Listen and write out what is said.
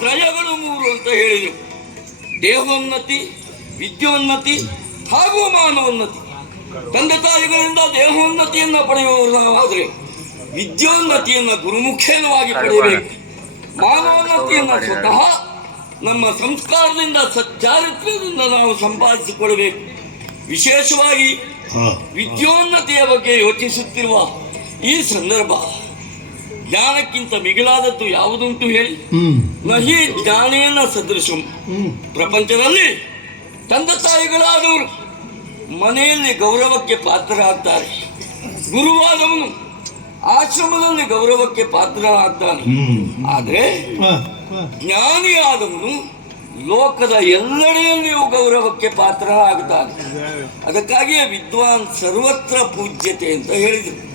ತ್ರಯಗಳು ಮೂರು ಅಂತ ಹೇಳಿದರು ದೇಹೋನ್ನತಿ, ವಿದ್ಯೋನ್ನತಿ, ಹಾಗೂ ಮಾನವೋನ್ನತಿ ತಂದೆ ತಾಯಿಗಳಿಂದ ದೇಹೋನ್ನತಿಯನ್ನು ಪಡೆಯುವವರು ನಾವಾದರೆ ವಿದ್ಯೋನ್ನತಿಯನ್ನು ಗುರುಮುಖೇನವಾಗಿ ಪಡೆಯಬೇಕು. ಮಾನವೋನ್ನತಿಯನ್ನು ಸ್ವತಃ ನಮ್ಮ ಸಂಸ್ಕಾರದಿಂದ ಸಚ್ಚಾರಿತ್ರ್ಯದಿಂದ ನಾವು ಸಂಪಾದಿಸಿಕೊಳ್ಳಬೇಕು. ವಿಶೇಷವಾಗಿ ವಿದ್ಯೋನ್ನತಿಯ ಬಗ್ಗೆ ಯೋಚಿಸುತ್ತಿರುವ ಈ ಸಂದರ್ಭ ಜ್ಞಾನಕ್ಕಿಂತ ಮಿಗಿಲಾದದ್ದು ಯಾವುದುಂಟು ಹೇಳಿ? ನಹಿ ಜ್ಞಾನೇನ ಸದೃಶಂ. ಪ್ರಪಂಚದಲ್ಲಿ ತಂದೆ ತಾಯಿಗಳಾದವರು ಮನೆಯಲ್ಲಿ ಗೌರವಕ್ಕೆ ಪಾತ್ರರಾಗ್ತಾರೆ. ಗುರುವಾದವನು ಆಶ್ರಮದಲ್ಲಿ ಗೌರವಕ್ಕೆ ಪಾತ್ರರಾಗ್ತಾನೆ ಆದರೆ ಜ್ಞಾನಿಯಾದವನು ಲೋಕದ ಎಲ್ಲೆಡೆಯಲ್ಲಿಯೂ ಗೌರವಕ್ಕೆ ಪಾತ್ರ ಆಗ್ತಾರೆ ಅದಕ್ಕಾಗಿಯೇ ವಿದ್ವಾನ್ ಸರ್ವತ್ರ ಪೂಜ್ಯತೆ ಅಂತ ಹೇಳಿದರು.